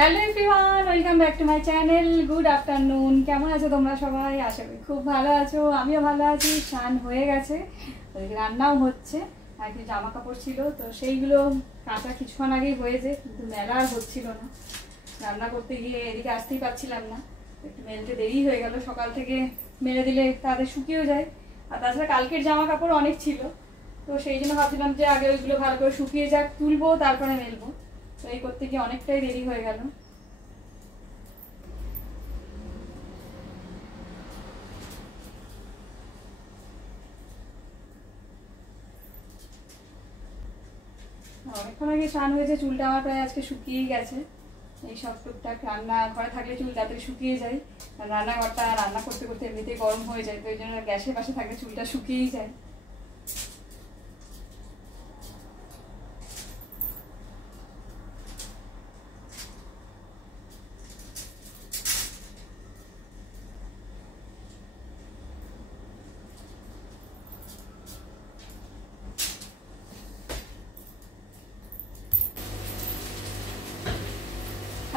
Hello everyone, welcome back to my channel. Good afternoon. কেমন আছো তোমরা সবাই? আশা করি খুব ভালো আছো। আমিও ভালো আছি। স্নান হয়ে গেছে, রান্নাও হচ্ছে। আর কিছু জামা কাপড় ছিল, তো সেইগুলো কাঁচা কিছুক্ষণ আগেই হয়েছে, কিন্তু মেলা আর হচ্ছিল না। রান্না করতে গিয়ে এদিকে আসতেই পারছিলাম না, একটু মেলতে দেরি হয়ে গেল। সকাল থেকে মেলে দিলে তাদের শুকিয়েও যায়, আর তাছাড়া কালকের জামা কাপড় অনেক ছিল, তো সেই জন্য ভাবছিলাম যে আগে ওইগুলো ভালো করে শুকিয়ে যাক, তুলবো তারপরে মেলবো। তো এই করতে গিয়ে অনেকটাই দেরি হয়ে গেল। অনেকক্ষণ আগে স্নান হয়েছে, চুলটা আমার প্রায় আজকে শুকিয়েই গেছে। এই সব টুকটাক রান্না ঘরে থাকলে চুল তাড়াতাড়ি শুকিয়ে যায়, আর রান্নাঘরটা রান্না করতে করতে এমনিতেই গরম হয়ে যায়, তো এই জন্য গ্যাসের পাশে থাকলে চুলটা শুকিয়েই যায়।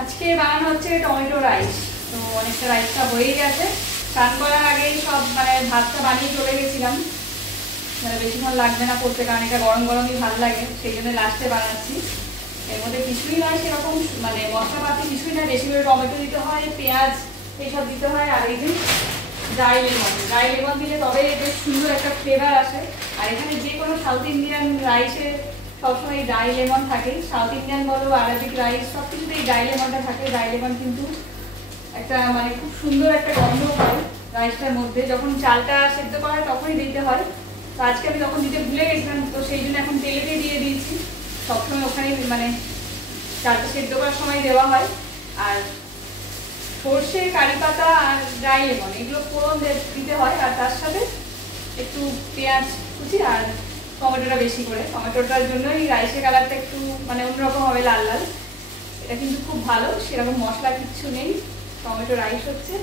আজকে বানানো হচ্ছে টমেটো রাইস। তো অনেকটা রাইসটা হয়েই গেছে। স্নান করার আগেই সব ভাতটা বানিয়ে চলে গেছিলাম, বেশিক্ষণ লাগবে না করতে, কারণ এটা গরম গরমই ভালো লাগে, সেই জন্য লাস্টে বানাচ্ছি। এর মধ্যে কিছুই নয় সেরকম, মশলাপাতি কিছুই না, বেশি করে টমেটো দিতে হয়, পেঁয়াজ এইসব দিতে হয়, আর এই যে ড্রাই লেমন দিলে তবে বেশ সুন্দর একটা ফ্লেভার আসে। আর এখানে যে কোনো সাউথ ইন্ডিয়ান রাইসে সবসময় ড্রাই লেমন থাকে। সাউথ ইন্ডিয়ান বলো, আরবিক রাইস, সব কিছুতেই ড্রাই লেমনটা থাকে। ড্রাই লেমন কিন্তু একটা খুব সুন্দর একটা গন্ধ হয় রাইসটার মধ্যে। যখন চালটা সেদ্ধ করা হয় তখনই দিতে হয়, তো আজকে আমি তখন দিতে ভুলে গেছিলাম, তো সেই জন্য এখন তেলেতে দিয়ে দিয়েছি। সবসময় ওখানেই চালটা সেদ্ধ করার সময় দেওয়া হয়। আর সর্ষে, কারি পাতা আর ড্রাই লেমন এগুলো ফোড়ন দিতে হয়, আর তার সাথে একটু পেঁয়াজ কুচি আর টমেটোটা বেশি করে। টমেটোটার জন্যই রাইসের কালারটা একটু অন্যরকম হবে, লাল লাল। এটা কিন্তু খুব ভালো, সেরকম মশলা কিচ্ছু নেই, টমেটো রাইস হচ্ছে।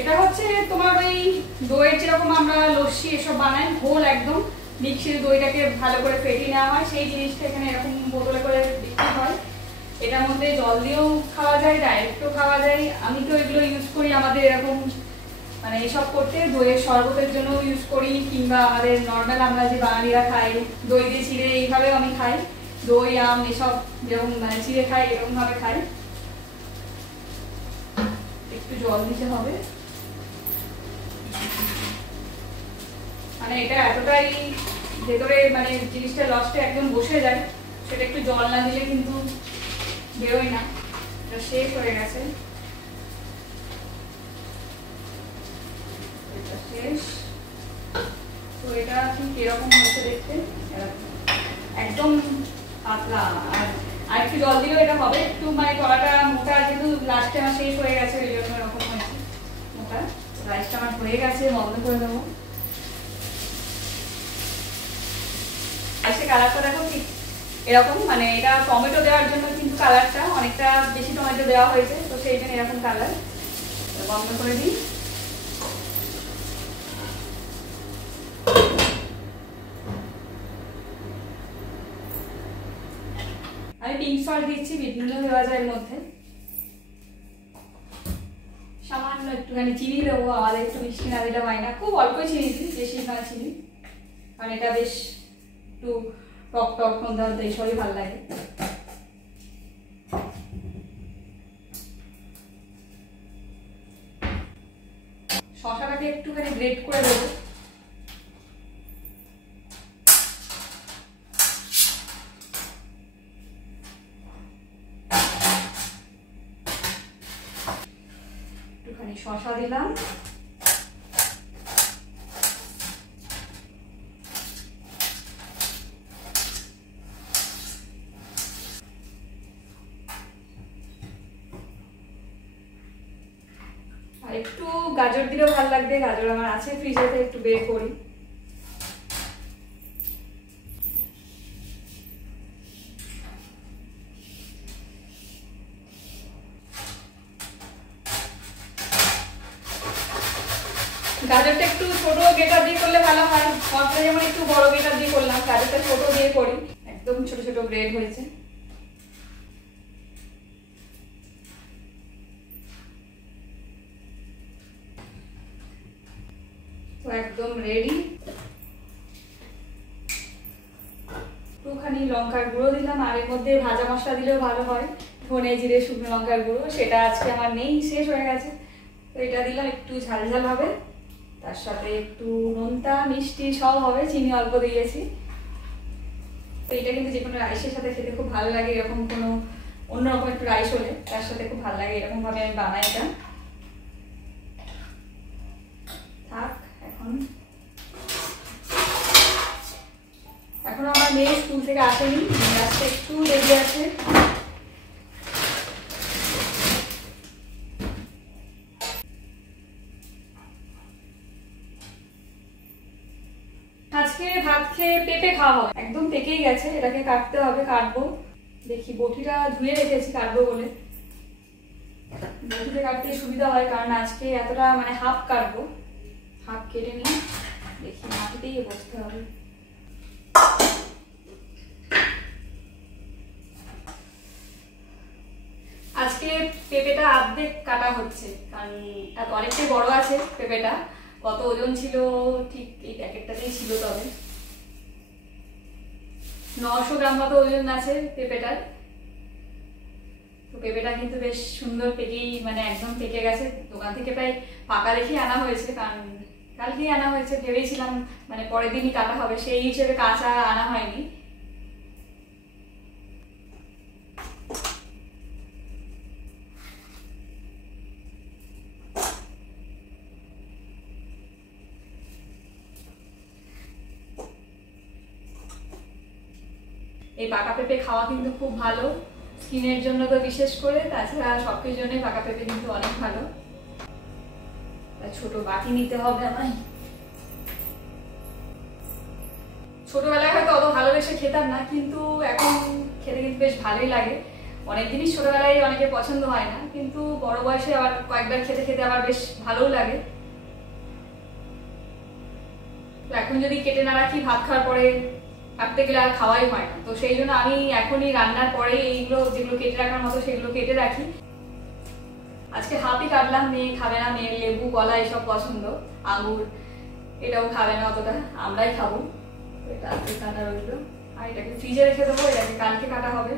এটা হচ্ছে তোমার ওই দইয়ের যেরকম আমরা লস্যি এসব বানাই, ঘোল একদম মিক্সির দইটাকে ভালো করে ফেটে নেওয়া হয়, সেই জিনিসটা এখানে এরকম বোতলে করে বিক্রি হয়। এটার মধ্যে জল দিয়েও খাওয়া যায়, ডাইরেক্টও খাওয়া যায়। আমি তো এগুলো ইউজ করি আমাদের এরকম এসব করতে, দইয়ের শরবতের জন্য ইউজ করি, কিংবা আমাদের নর্মাল আমরা যে বাঙালিরা খাই দই দিয়ে চিড়ে, এইভাবেও আমি খাই। দই আম এসব যেরকম চিড়ে খাই, এরকম ভাবে খাই। একটু জল দিতে হবে, এটা এতটাই ভেতরে জিনিসটা লসটা একদম বসে যায়, সেটা একটু জল না দিলে কিন্তু বেরোয় না। এটা শেষ হয়ে গেছে, এটা শেষ। তো এটা ঠিক এরকম হচ্ছে দেখতে, একদম পাতলা। আর একটু জল দিলেও এটা হবে একটু কড়াটা মোটা, যেহেতু লাস্টে আমার শেষ হয়ে গেছে ওই জন্য এরকম হয়েছে মোটা। রাইসটা আমার হয়ে গেছে, বন্ধ করে দেবো। কালারটা দেখো ঠিক এরকম, এটা টমেটো দেওয়ার জন্য কিন্তু কালারটা অনেকটা বেশি টমেটো দেওয়া হয়েছে, তো সেই জন্য এরকম কালার। বন্ধ করে দিই। আমি পিঙ্ক সল্ট দিচ্ছি, বিভিন্ন দেওয়া যায় এর মধ্যে। সামান্য একটুখানি চিনি দেবো, আমাদের একটু মিষ্টি না দিলে হয় না। খুব অল্প চিনি দিই, বেশি না চিনি, কারণ এটা বেশ একটু টক টক মধ্যে মধ্যে এইসবই ভালো লাগে। শশাটাকে একটুখানি গ্রেট করে দেবো। একটুখানি শশা দিলাম, আর একটু গাজর দিলেও ভালো লাগবে। গাজর আমার আছে ফ্রিজেতে, একটু বের করি। গাজরটা একটু ছোট গেটার দিয়ে করলে ভালো হয়, মশলা যেমন একটু বড় গেটার দিয়ে করলাম, গাজরটা ছোট দিয়ে করি, একদম ছোট ছোট গ্রেড হয়েছে। তো একদম রেডি। একটুখানি লঙ্কার গুঁড়ো দিলাম, আর এর মধ্যে ভাজা মশলা দিলেও ভালো হয়, ধনে জিরে শুকনো লঙ্কার গুঁড়ো, সেটা আজকে আমার নেই, শেষ হয়ে গেছে। তো এটা দিলাম, একটু ঝাল ঝাল হবে, তার সাথে একটু নোনতা মিষ্টি সব হবে, চিনি অল্প দিয়েছি। তো এটা কিন্তু যে কোনো রাইসের সাথে খেতে খুব ভালো লাগে, এরকম কোনো অন্যরকম একটু রাইস হলে তার সাথে খুব ভালো লাগে, এরকম ভাবে আমি বানাই এটা। থাক এখন আমার মেয়ে স্কুল থেকে আসেনি, আসতে একটু দেরি আছে। আজকে ভাত খেয়ে পেঁপে খাওয়া হবে, একদম পেকেই গেছে, এটাকে কাটতে হবে, কাটবো। দেখি বটিটা ধুয়ে রেখেছি কাটবো বলে, বটিতে কাটতে সুবিধা হয়, কারণ আজকে এতটা মানে হাফ কাটবো, হাফ কেটে নিয়ে দেখি মাটিতেই বসতে হবে। আজকে পেঁপেটা অর্ধেক কাটা হচ্ছে, কারণ অনেকটাই বড় আছে পেঁপেটা, কত ওজন ছিল ঠিক এই প্যাকেটটাতেই ছিল, তবে 900 গ্রাম মতো ওজন আছে পেঁপেটার। তো পেঁপেটা কিন্তু বেশ সুন্দর পেকেই, মানে একদম পেকে গেছে, দোকান থেকে প্রায় পাকা রেখে আনা হয়েছে, কারণ কালকেই আনা হয়েছে, ভেবেছিলাম মানে পরের দিনই কাটা হবে, সেই হিসেবে কাঁচা আনা হয়নি। এই পাকা পেঁপে খাওয়া কিন্তু খুব ভালো, স্কিনের জন্য তো বিশেষ করে, তাছাড়া সবকিছুর জন্যই পাকা পেঁপে কিন্তু অনেক ভালো। ছোট বাটি নিতে হবে আমায়। ছোটবেলায় হয়তো অত ভালোবেসে খেতাম না, কিন্তু এখন খেতে কিন্তু বেশ ভালোই লাগে। অনেক জিনিস ছোটবেলায় অনেকে পছন্দ হয় না, কিন্তু বড় বয়সে আবার কয়েকবার খেতে খেতে আবার বেশ ভালোও লাগে। তো এখন যদি কেটে না রাখি, ভাত খাওয়ার পরে কাটতে গেলে আর খাওয়াই হয় না, তো সেই জন্য আমি এখনই রান্নার পরে এইগুলো যেগুলো কেটে রাখার মতো সেগুলো কেটে রাখি। আজকে হাফই কাটলাম, মেয়ে খাবে না, মেয়ের লেবু কলা এসব পছন্দ, আঙুর এটাও খাবে না অতটা, আমরাই খাবো। এটা আজকে কাটা রইল, আর এটাকে ফ্রিজে রেখে দেবো, এটাকে কালকে কাটা হবে।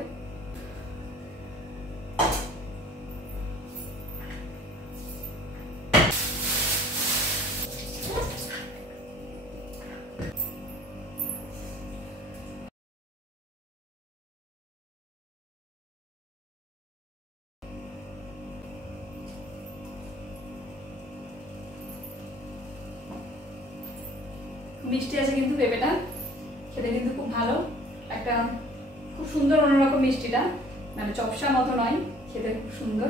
মিষ্টি আছে কিন্তু পেঁপেটা, খেতে কিন্তু খুব ভালো, একটা খুব সুন্দর অন্যরকম মিষ্টিটা, মানে চপসা মতো নয়, খেতে খুব সুন্দর।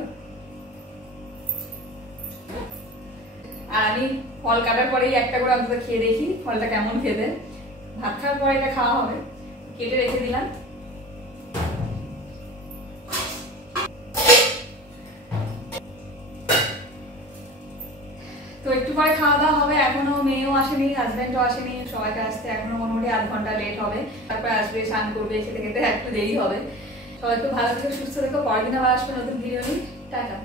আর আমি ফল কাটার পরেই একটা করে অন্তত খেয়ে দেখি ফলটা কেমন খেতে, ভাত খাওয়ার পরে এটা খাওয়া হবে, কেটে রেখে দিলাম। তো একটু পরে খাওয়া দাওয়া হবে, এখনো মেয়েও আসেনি, হাজব্যান্ডও আসেনি, সবাইকে আসতে এখনো মোটামুটি আধ ঘন্টা লেট হবে, তারপরে আসবে, স্নান করবে, খেতে খেতে একটু দেরি হবে। সবাই খুব ভালো থেকো, সুস্থ থেকো, পরের দিন আবার আসবে নতুন ভিডিও নিয়ে, টাটা।